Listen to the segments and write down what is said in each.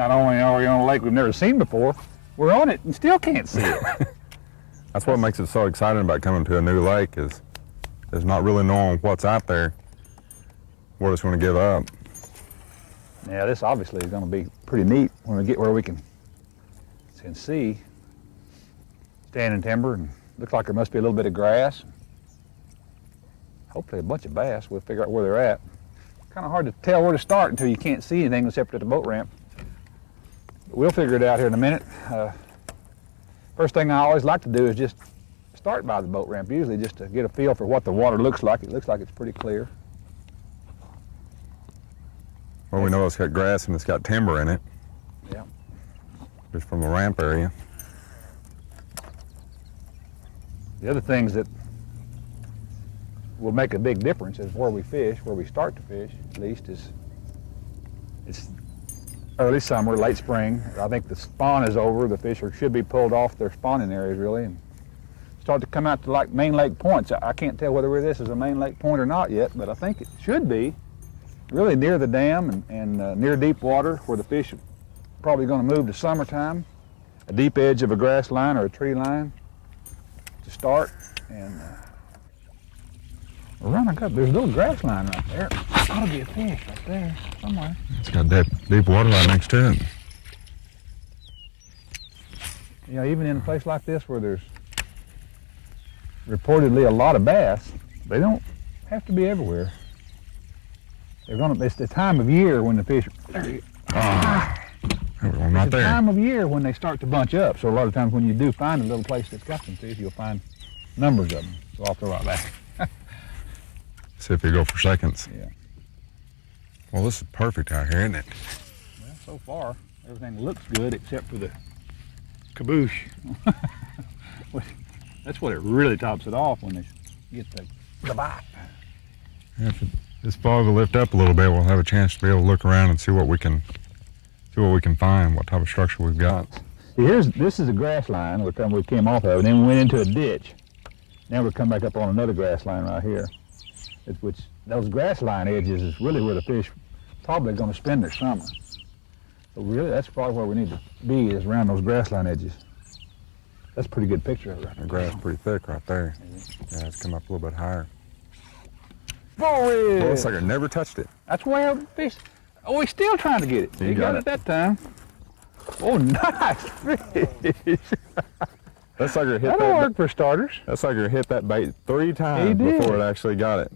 Not only are we on a lake we've never seen before, we're on it and still can't see it. That's what makes it so exciting about coming to a new lake is not really knowing what's out there, what it's going to give up. Yeah, this obviously is going to be pretty neat when we get where we can see standing timber, and looks like there must be a little bit of grass. Hopefully a bunch of bass. We'll figure out where they're at. Kind of hard to tell where to start until you can't see anything except at the boat ramp. But we'll figure it out here in a minute. First thing I always like to do is just start by the boat ramp, usually just to get a feel for what the water looks like. It looks like it's pretty clear. Well, we know it's got grass and it's got timber in it. Yeah. Just from the ramp area. The other things that will make a big difference is where we fish, where we start to fish, at least, is it's early summer, late spring. I think the spawn is over. The fish should be pulled off their spawning areas, really, and start to come out to like main lake points. I can't tell whether this is a main lake point or not yet, but I think it should be. Really near the dam and near deep water where the fish are probably going to move to summertime. A deep edge of a grass line or a tree line to start. And around I got, there's a little grass line right there. Ought to be a fish right there somewhere. It's got deep water right next to it. You know, even in a place like this where there's reportedly a lot of bass, they don't have to be everywhere. It's the time of year when the fish, Right it's the there. time of year when they start to bunch up. So a lot of times when you do find a little place that's got some fish, you'll find numbers of them. So I'll throw out back. See if you go for seconds. Yeah. Well, this is perfect out here, isn't it? Well, so far, everything looks good except for the caboose. That's what it really tops it off when they get the bite. Yeah, if this fog will lift up a little bit, we'll have a chance to be able to look around and see what we can find, what type of structure we've got. See, this is a grass line we came off of, and then we went into a ditch. Now we'll come back up on another grass line right here. Which those grass line edges is really where the fish probably going to spend their summer. So really, that's probably where we need to be, is around those grass line edges. That's a pretty good picture of it. The grass is pretty thick right there. Yeah, it's come up a little bit higher. Boy! Well, this sucker never touched it. That's where the fish. Oh, he's still trying to get it. He got it that time. Oh, nice fish! That sucker hit That'll work for starters. That sucker hit that bait 3 times before it actually got it.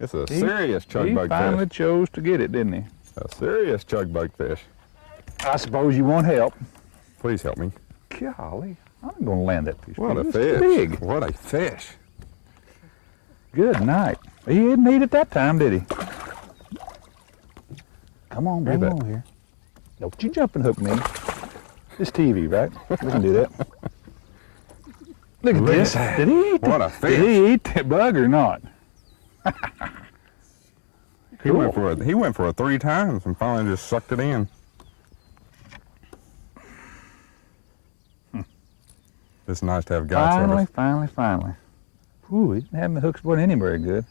It's a serious chug bug fish. He finally fish. chose to get it, didn't he? A serious chug bug fish. I suppose you want help. Please help me. Golly, I'm going to land that fish. What a It's fish. Big. What a fish. Good night. He didn't eat it that time, did he? Come on, bring him over here. Don't you jump and hook me. It's TV, right? We can do that. Look at this. Did he eat What a fish. Did he eat that bug or not? He went for it 3 times and finally just sucked it in. It's nice to have guys with us. Finally. Ooh, he didn't have the hooks wasn't any very good.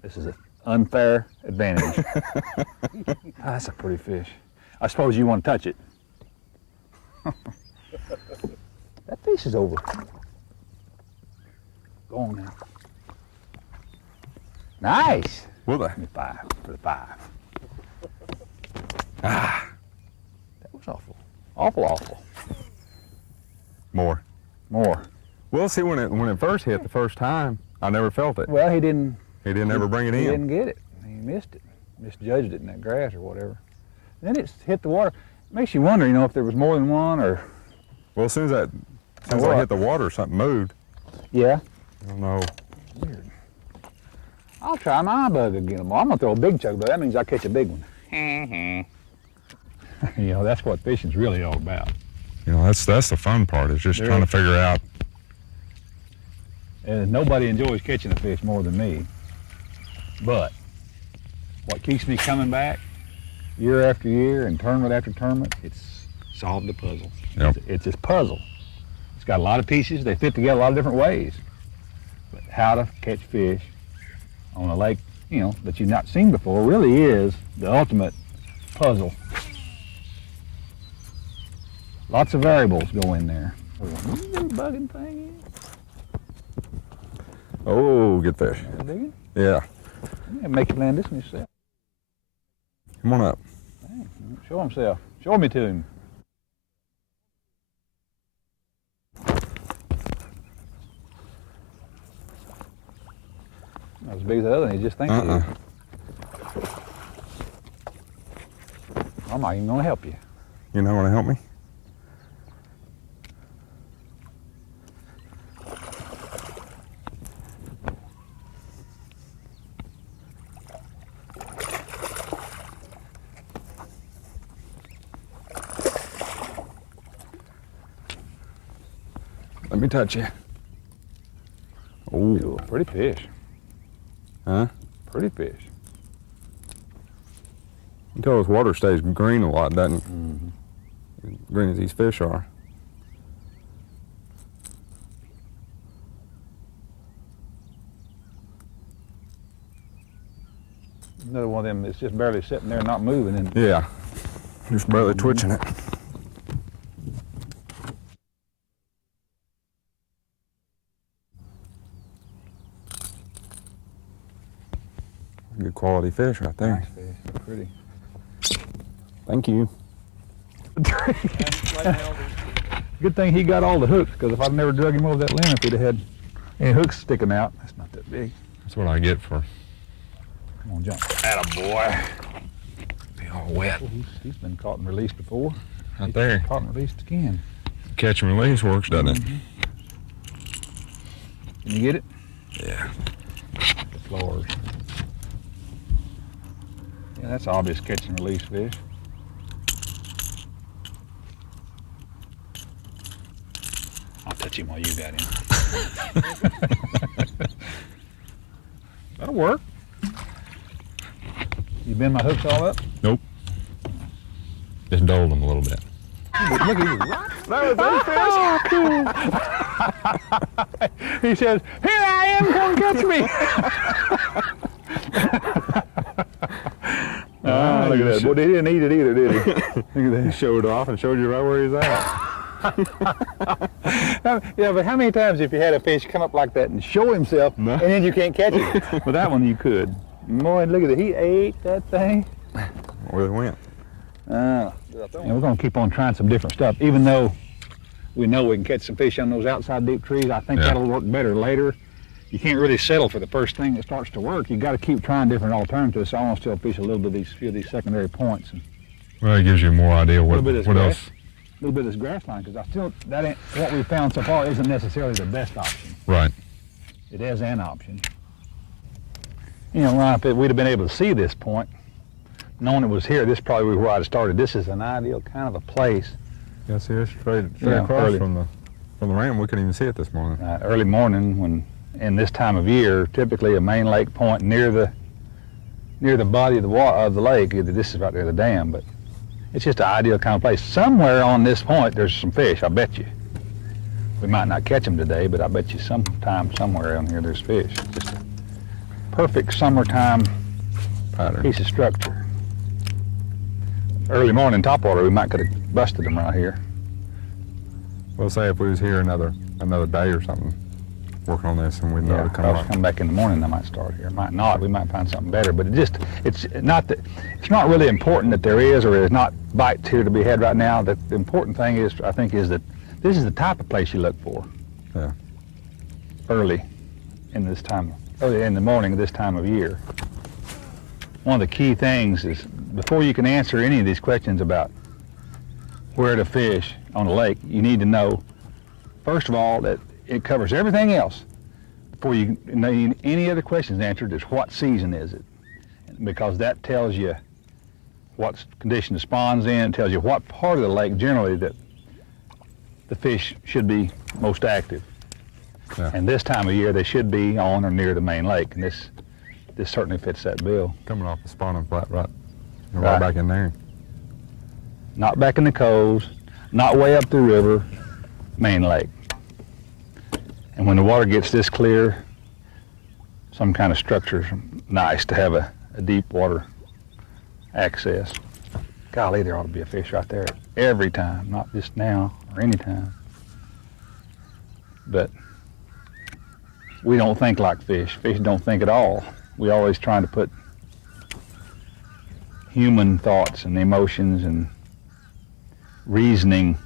This is an unfair advantage. That's a pretty fish. I suppose you want to touch it. That fish is over. Go on now. Nice. Will they? Give me 5 for the 5. Ah, That was awful. Awful. more. Well, see, when it first hit the first time, I never felt it. Well, he didn't ever bring it in. He didn't get it. He missed it. Misjudged it in that grass or whatever. And then it hit the water. Makes you wonder, if there was more than one or... Well, as soon as I hit the water, something moved. Yeah. I don't know. Weird. I'll try my bug again. Well, I'm going to throw a big chug bug. That means I catch a big one. That's what fishing's really all about. That's the fun part, is just trying to figure out. And nobody enjoys catching a fish more than me. But what keeps me coming back year after year and tournament after tournament, it's solved the puzzle. Yep. It's this puzzle. It's got a lot of pieces. They fit together a lot of different ways. But how to catch fish on a lake, that you've not seen before really is the ultimate puzzle. Lots of variables go in there. Oh, you little bugging thing. Oh, good fish. Digging? Yeah. Yeah, make you land this one yourself. Come on up. Dang, show himself. Show me to him. Not as big as the other one, he just thinks he is. I'm not even gonna help you. You not want to help me? Let me touch you. Oh, Ooh, pretty fish. huh? Pretty fish. You tell this water stays green a lot, doesn't it? Mm-hmm. Green as these fish are. Another one of them that's just barely sitting there, not moving, and Yeah, just barely twitching it. Good quality fish right there. nice fish. Pretty. Thank you. Good thing he got all the hooks, because if I'd never drug him over that limb, if he'd have had any hooks sticking out, that's not that big. That's what I get for Come on, jump. Attaboy. being all wet. Oh, he's been caught and released before. Right there. Caught and released again. Catch and release works, doesn't it? Can you get it? Yeah. The floors. Yeah, that's obvious catch and release fish. I'll touch him while you got him. That'll work. You bend my hooks all up? Nope. Just dulled them a little bit. Look at you. That was a fish. He says, "Here I am, come catch me." Look at that. Boy, he didn't eat it either, did he? Look at that. He showed off and showed you right where he's at. Yeah, but how many times have you had a fish come up like that and show himself, No. and then you can't catch him? Well, that one you could. Boy, look at it. He ate that thing. Where it went. And we're going to keep on trying some different stuff, even though we know we can catch some fish on those outside deep trees. I think Yeah. that'll work better later. You can't really settle for the first thing that starts to work. You got to keep trying different alternatives. So I want to still fish a little bit of these few of these secondary points and Well, it gives you more idea what, little bit of what grass. else. a little bit of this grass line, because I still that ain't what we found so far isn't necessarily the best option. Right. It is an option. You know, Ron, if we'd have been able to see this point, knowing it was here, this probably was where I'd have started. This is an ideal kind of a place. Yeah, see, it's straight Yeah, across early. from the ram. We couldn't even see it this morning. Early morning, when in this time of year, typically a main lake point near the body of the lake. This is right there, the dam, but it's just an ideal kind of place. Somewhere on this point, there's some fish. I bet you. We might not catch them today, but I bet you sometime somewhere around here there's fish. Just a perfect summertime Pattern. piece of structure. Early morning topwater, we might could have busted them right here. We'll say if we was here another day or something, working on this, and we'd know Yeah, to come I'll up. come back in the morning. I might start here. Might not. We might find something better. But it's not really important that there is or is not bites here to be had right now. The important thing is, I think, is that this is the type of place you look for. Yeah. Early in the morning of this time of year. One of the key things is before you can answer any of these questions about where to fish on a lake, you need to know, first of all, that it covers everything else. Before you need any other questions answered, is what season is it? Because that tells you what condition the spawn's in, tells you what part of the lake generally that the fish should be most active. Yeah. And this time of year, they should be on or near the main lake, and this certainly fits that bill. Coming off the spawning flat, right Right. back in there. Not back in the coves, not way up the river, main lake. And when the water gets this clear, some kind of structure's nice to have a deep water access. golly, there ought to be a fish right there every time, not just now or any time. But we don't think like fish. Fish don't think at all. We always trying to put human thoughts and emotions and reasoning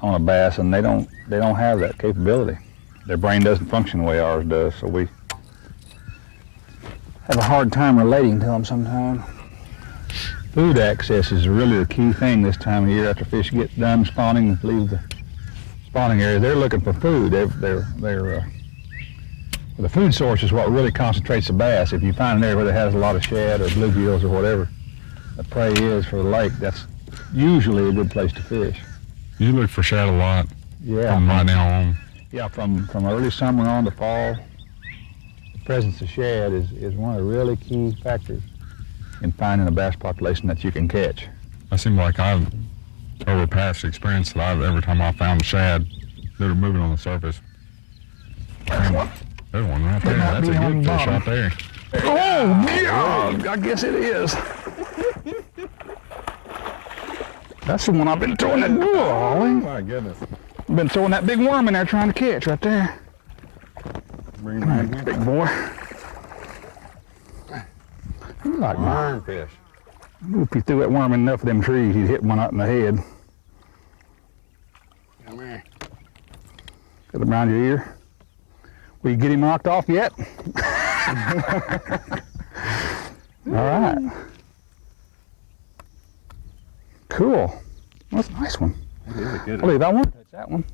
on a bass, and they don't have that capability. Their brain doesn't function the way ours does, so we have a hard time relating to them sometimes. Food access is really the key thing this time of year. After fish get done spawning and leave the spawning area, they're looking for food. The food source is what really concentrates the bass. If you find an area where it has a lot of shad or bluegills or whatever the prey is for the lake, that's usually a good place to fish. You look for shad a lot. Yeah. From right now on. Yeah, from early summer on to fall, the presence of shad is one of the really key factors in finding a bass population that you can catch. I seem like I've, over past experience, that every time I found a shad, they were moving on the surface. There's one right there. That's a good fish right there. Oh, yeah, I guess it is. That's the one I've been throwing that. Oh my goodness. I've been throwing that big worm in there trying to catch right there. Bring him right here. Big boy. You like Worm fish. If you threw that worm in enough of them trees, you'd hit one out in the head. Come here. Got him around your ear. Will you get him knocked off yet? All right. Cool. That's a nice one. That is a good I'll one. leave that one. That's that one.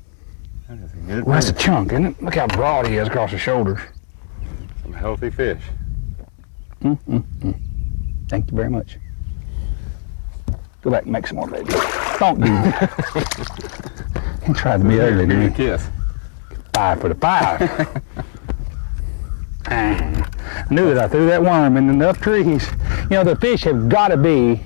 That is a good Well, that's a fish. chunk, isn't it? Look how broad he is across the shoulders. Some healthy fish. Thank you very much. Go back and make some more, baby. Don't do that. He tried to be ugly, Give me a didn't he? kiss. 5 for the 5. I knew that I threw that worm in enough trees. You know, the fish have got to be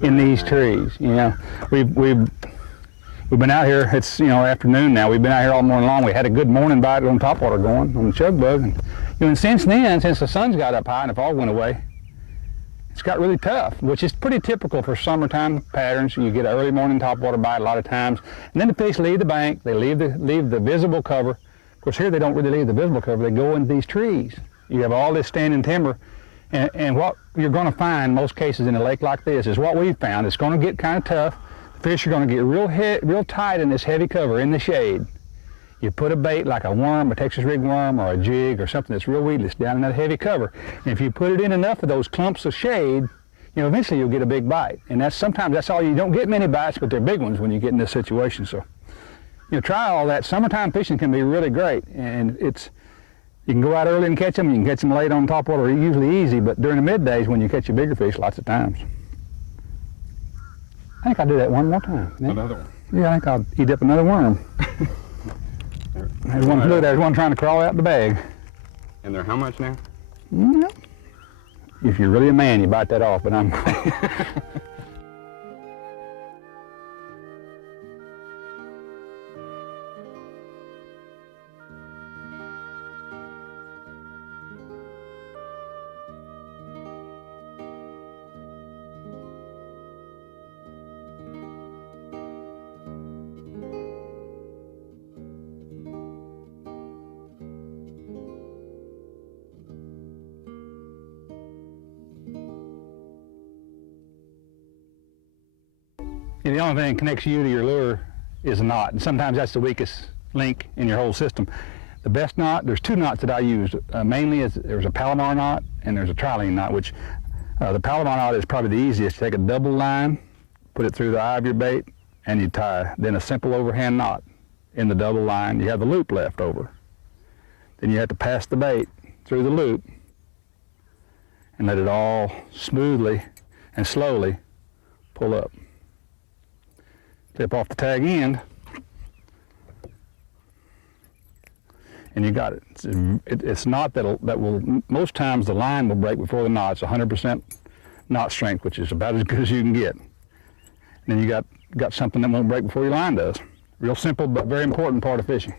in these trees. You know, we've been out here. It's, you know, afternoon now. We've been out here all morning long. We had a good morning bite on topwater going on the chug bug, and you know, and since then, since the sun's got up high and the fog went away, it's got really tough, which is pretty typical for summertime patterns. You get an early morning topwater bite a lot of times, and then the fish leave the bank. They leave the visible cover. Of course, here they don't really leave the visible cover. They go into these trees. You have all this standing timber, and what you're going to find in most cases in a lake like this is what we've found. It's going to get kind of tough. The fish are going to get real tight in this heavy cover in the shade. You put a bait like a worm, a Texas rig worm, or a jig, or something that's real weedless down in that heavy cover. And if you put it in enough of those clumps of shade, you know, eventually you'll get a big bite. And sometimes that's all. You don't get many bites, but they're big ones when you get in this situation. So, you know, try all that. Summertime fishing can be really great, and you can go out early and catch them. You can catch them late on topwater, usually easy. But during the middays, when you catch your bigger fish, lots of times. I think I'll do that one more time. Another one. Yeah, I think I'll eat up another worm. There's one trying to crawl out the bag. And they're how much now? If you're really a man, you bite that off, but I'm... The only thing that connects you to your lure is a knot, and sometimes that's the weakest link in your whole system. The best knot, there's 2 knots that I use. Mainly there's a Palomar knot and there's a trilene knot, which the Palomar knot is probably the easiest. Take a double line, put it through the eye of your bait, and you tie then a simple overhand knot in the double line. You have the loop left over. Then you have to pass the bait through the loop and let it all smoothly and slowly pull up. Clip off the tag end, and you got it. It's not that will, most times the line will break before the knot. It's 100% knot strength, which is about as good as you can get. And then you got something that won't break before your line does. Real simple, but very important part of fishing.